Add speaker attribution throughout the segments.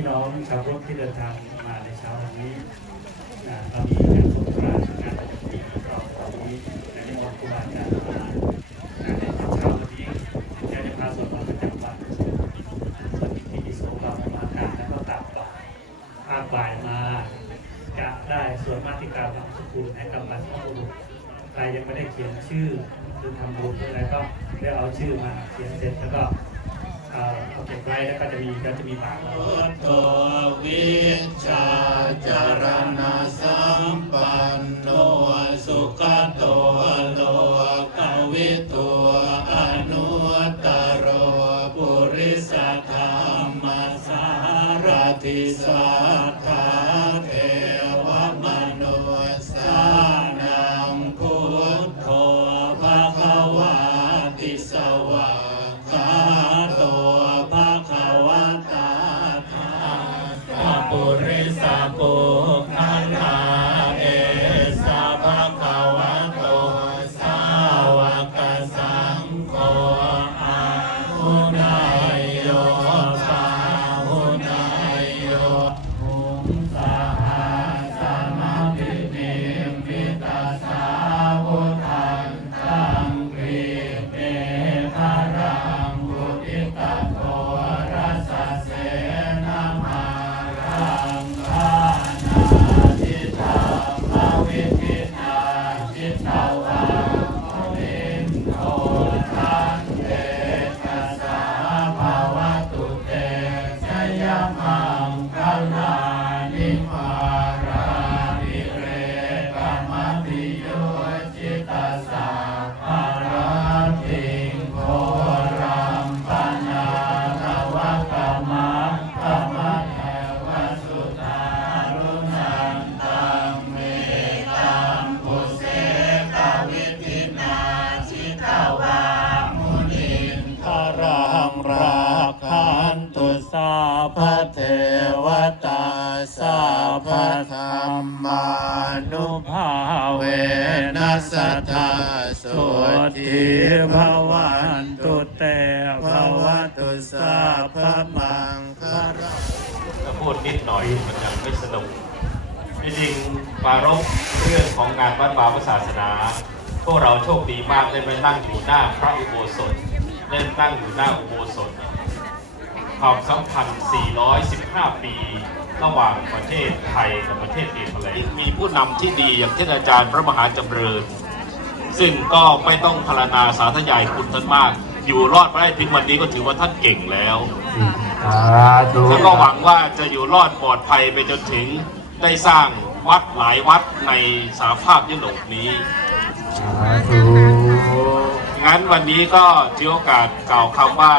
Speaker 1: พี่น้องชาวพุทธที่เดินทางมาในเช้าวันนี้เรามีงานสงกรานต์งานประจำปีก็วันนี้ในนิมนต์ครูบาอาจารย์มาในเช้าวันนี้อยากจะพาสวดมนต์ประจำวันสวดอิติปิโสเรามาการแล้วก็กราบบ่ายภาคบ่ายมาจะได้สวดมาติกาบังสกุลให้กับบรรพบุรุษใครยังไม่ได้เขียนชื่อหรือทำบุญอะไรก็ได้เอาชื่อมาเขียนเสร็จแล้วก็ เอาเก็บไว้แล้วก็จะมีก็จะมีปาท
Speaker 2: พุทโธวิชชาจารณะสัมปันโนสุขโต นัสธาสุทิภวันตุเตภวตุสาพมังคารา
Speaker 3: ถ้าพูดนิดหน่อยมันยังไม่สนุกจริงปารบเรื่องของงานวัดวาพระศาสนา พวกเราโชคดีมากได้ไปนั่งอยู่หน้าพระอุโบสถได้นั่งอยู่หน้าอุโบสถ ความสัมพันธ์ 415 ปี ระหว่างประเทศไทยกับประเทศเนเธอร์แลนด์มีผู้นำที่ดีอย่างท่านอาจารย์พระมหาจำเริญ ซึ่งก็ไม่ต้องพรรณนาสาธยายคุณท่านมาก อยู่รอดมาได้ถึงวันนี้ก็ถือว่าท่านเก่งแล้ว แล้วก็หวังว่าจะอยู่รอดปลอดภัยไปจนถึงได้สร้างวัดหลายวัดในสาภาพยุโรปนี้ งั้นวันนี้ก็ถือโอกาสกล่าวคำว่า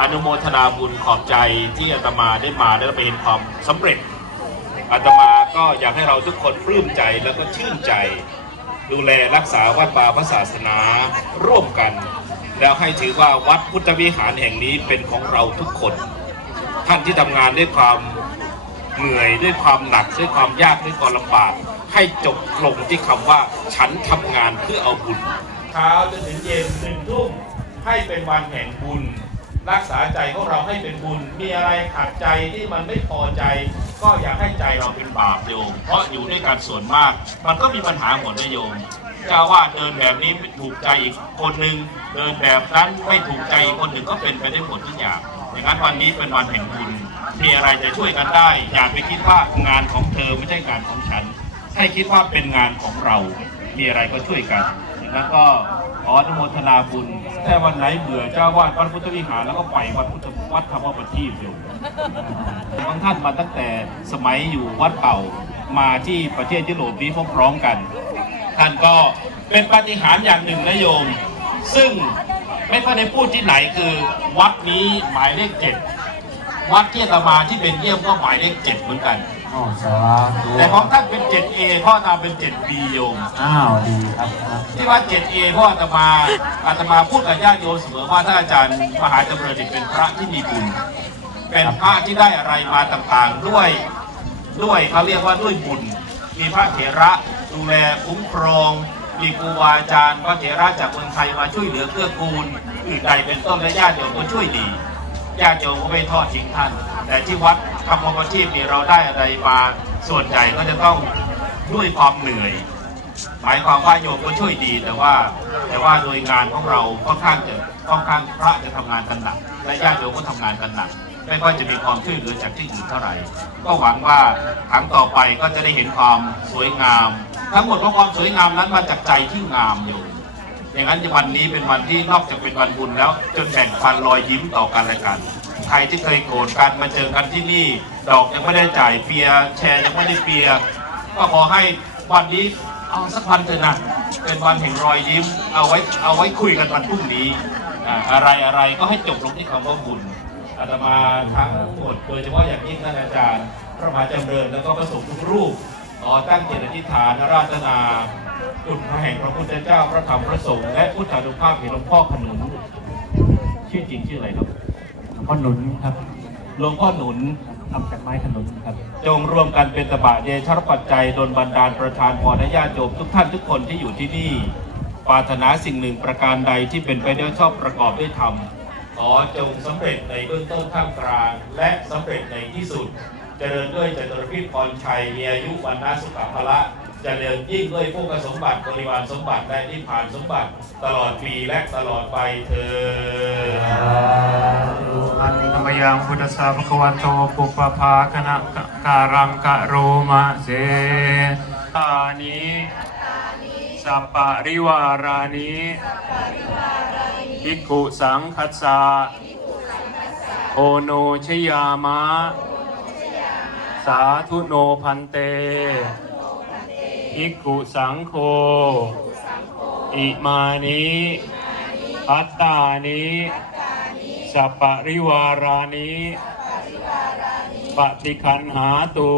Speaker 3: อนุโมทนาบุญขอบใจที่อาตมาได้มาได้ไปเห็นความสำเร็จอาตมาก็อยากให้เราทุกคนปลื้มใจแล้วก็ชื่นใจ ดูแลรักษาวัดวาพระศาสนาร่วมกัน แล้วให้ถือว่าวัดพุทธวิหารแห่งนี้เป็นของเราทุกคน ท่านที่ทำงานด้วยความเหนื่อยด้วยความหนักด้วยความยากด้วยความลำบาก ให้จบลงที่คำว่า ฉันทำงานเพื่อเอาบุญเช้าจนถึงเย็นหนึ่งทุ่มให้เป็นวันแห่งบุญ รักษาใจของเราให้เป็นบุญ มีอะไรขัดใจที่มันไม่พอใจ ก็อย่าให้ใจเราเป็นบาปโยม เพราะอยู่ด้วยกันส่วนมาก มันก็มีปัญหาหมดนะโยมจ้าว่าเดินแบบนี้ไม่ถูกใจอีกคนหนึ่งเดินแบบนั้นไม่ถูกใจอีกคนหนึ่งก็เป็นไปได้หมดทุกอย่างอย่างนั้นวันนี้เป็นวันแห่งบุญมีอะไรจะช่วยกันได้ อย่าไปคิดว่างานของเธอไม่ใช่งานของฉัน ให้คิดว่าเป็นงานของเรา มีอะไรก็ช่วยกันอย่างนั้นก็ขออนุโมทนาบุญถ้าวันไหนเบื่อเจ้าวาดวัดพุทธวิหารแล้วก็ไปวัดพุทธวัดธรรมประทีปอยู่บางท่านมาตั้งแต่สมัยอยู่วัดเป่ามาที่ประเทศยุโรปนี้พร้อมๆกัน ท่านก็เป็นปฏิหาริย์อย่างหนึ่งนะโยม ซึ่งไม่ค่อยได้พูดที่ไหนคือ วัดนี้หมายเลขเจ็ดวัดที่ตมาที่เป็นเยี่ยมก็หมายเลขเจ็ดเหมือนกัน
Speaker 2: อ๋อสาธุ
Speaker 3: แต่ของท่านเป็น 7A พ่อตามเป็น 7B โยม
Speaker 2: อ้าวดีครับครับ
Speaker 3: ที่วัด 7A พ่ออาตมาอาตมาพูดกับญาติโยมเสมอว่าท่านอาจารย์มหาจำเริญเนี่ยเป็นพระที่มีบุญ เป็นพระที่ได้อะไรมาต่างๆ ด้วยด้วยเขาเรียกว่าด้วยบุญ มีพระเถระดูแลคุ้มครองมีครูบาอาจารย์พระเถระจากเมืองไทยมาช่วยเหลือเกื้อกูลอื่นใดเป็นต้นและญาติโยมก็ช่วยดี ญาติโยมก็ไม่ทอดทิ้งท่าน แต่ที่วัดคำประทีปนี่เราได้อะไรมาส่วนใหญ่ก็จะต้องด้วยความเหนื่อย หมายความว่าโยมก็ช่วยดีแต่ว่า แต่ว่าโดยงานของเราค่อนข้างจะค่อนข้างพระจะทำงานกันหนักและญาติโยมก็ทำงานกันหนักไม่ค่อยจะมีความช่วยเหลือจากที่อื่นเท่าไหร่ ก็หวังว่าครั้งต่อไปก็จะได้เห็นความสวยงาม ทั้งหมดของความสวยงามนั้นมาจากใจที่งามอยู่ อย่างนั้นวันนี้เป็นวันที่นอกจากเป็นวันบุญแล้วจนแบ่งปันรอยยิ้มต่อกันและกัน ใครที่เคยโกรธกันมาเจอกันที่นี่ ดอกยังไม่ได้จ่ายเปียร์แชร์ยังไม่ได้เปียร์ก็ขอให้วันนี้เอาสักวันเถอะนะเป็นวันแห่งรอยยิ้ม เอาไว้เอาไว้คุยกันวันพรุ่งนี้อ่าอะไรอะไรก็ให้จบลงที่คำว่าบุญอาตมาทั้งหมดโดยเฉพาะอย่างยิ่งท่านอาจารย์ พระมหาจำเริญแล้วก็พระสงฆ์ทุกรูป ขอตั้งจิตอธิษฐานอาราธนาคุณพระแห่งพระพุทธเจ้าพระธรรมพระสงฆ์และพุทธานุภาพแห่งหลวงพ่อขนุนชื่อจริงชื่ออะไรครับ
Speaker 1: หลวงพ่อหนุนครับ
Speaker 3: หลวงพ่อหนุน
Speaker 1: ทำจากไม้ขนุนครับ
Speaker 3: จงรวมกันเป็นตบะเดชรปัจจัยดลบันดาลประทานพรญาติโยมทุกท่านทุกคนที่อยู่ที่นี่ ปรารถนาสิ่งหนึ่งประการใดที่เป็นไปด้วยชอบประกอบด้วยธรรมขอจงสำเร็จในเบื้องต้นท่ามกลาง และสำเร็จในที่สุด เจริญด้วยจตุรพิษพรชัยมีอายุวันนาสุขภละเจริญยิ่งด้วยผู้สมบัติบริวารสมบัติและนิพพานสมบัติ ตลอดปีและตลอดไปเธอ
Speaker 4: อันธรรมยังพุทธสาภควโตปุปภาคณะการังกะโรมะเสตานิสัปปะริวารานิภิกขุสังคัสสะโอโนชยามะ สาธุโนพันเตภิกขุสังโฆอิมานิอัตตานิสัปปะริวารานิปฏิคันหาตุ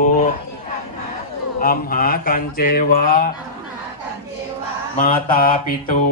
Speaker 4: อัมหากันเจวะ มาตาปิตู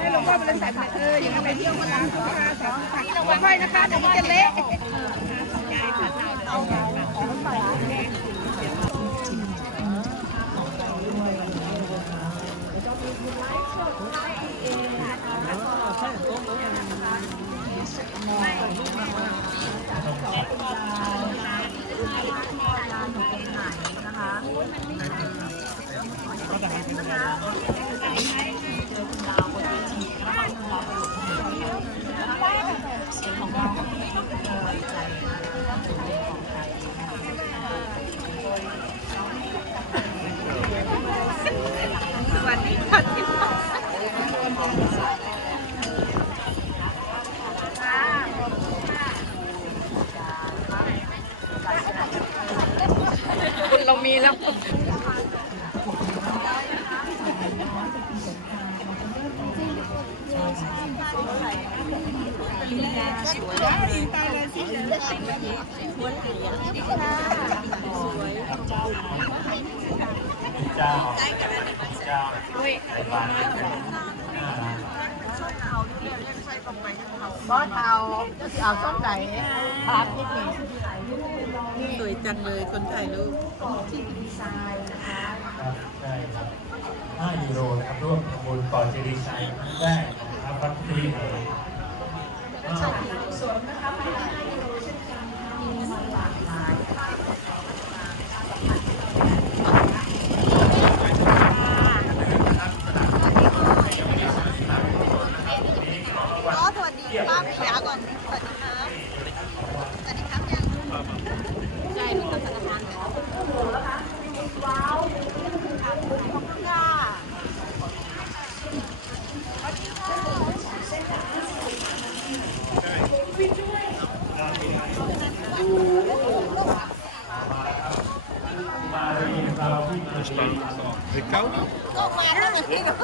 Speaker 5: ให้หลวงพ่อให้หลวงพ่อเป็นสายเอออย่างนั้นไปเที่ยวมาล้างตัวมาสามผักเราค่อยๆนะคะเดี๋ยวมันจะเละเรามี
Speaker 4: เจ้าเจ้าไอ้บ้าน
Speaker 5: บอสเอาจะเอาส้มไหนครับนิดหนึ่ง
Speaker 6: ส วยจังเลยคนถ่ายรูป
Speaker 4: ครับใช่ครับ5ยูโรนะครับร่วมทำบุญก่อนจะดีไซน์ครั้งแรกนะครับวัดที่เลยมาดีเราที่มาดี
Speaker 5: ก็มาแล้วมันนี่ก็ไป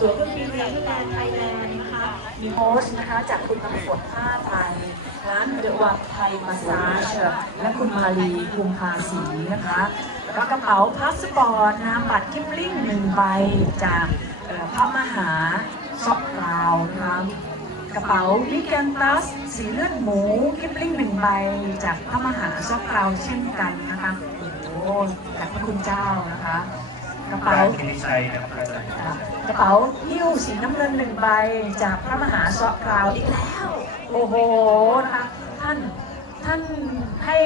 Speaker 5: ตัวเครื่องบินแอร์แลนด์ไทยแลนด์นะคะมีโฮสต์นะคะจากคุณน้ำฝนผ้าไทยร้านเดอะวังไทยมาซาจและคุณมาลีภูมิภาสีนะคะแล้วก็กระเป๋าพาสปอร์ตนะบัตรกิฟลิงหนึ่งใบจากพระมหาซอกราวนะคะกระเป๋าวิกแกนตัสสีเลือดหมูกิฟลิงหนึ่งใบจากพระมหาซอกราวเช่นกันนะคะโอ้โหจากพระคุณเจ้านะคะ กระเป๋า
Speaker 4: พินิชัยนะครับอาจา
Speaker 5: กระเป๋าหิ้วสีน้ำเงินหนึ่งใบจากพระมหาสกราวอีกแล้ว โอ้โหนะคะท่านท่านให้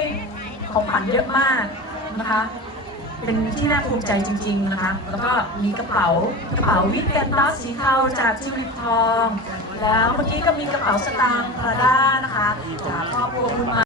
Speaker 5: ของขวัญเยอะมากนะคะเป็นที่น่าภูมิใจจริง ๆนะคะ แล้วก็มีกระเป๋ากระเป๋าวิทแกนตัสสีเทาจากจิวลิปทอง แล้วเมื่อกี้ก็มีกระเป๋าสตางค์พราด้านะคะจากครอบครัวคุณมา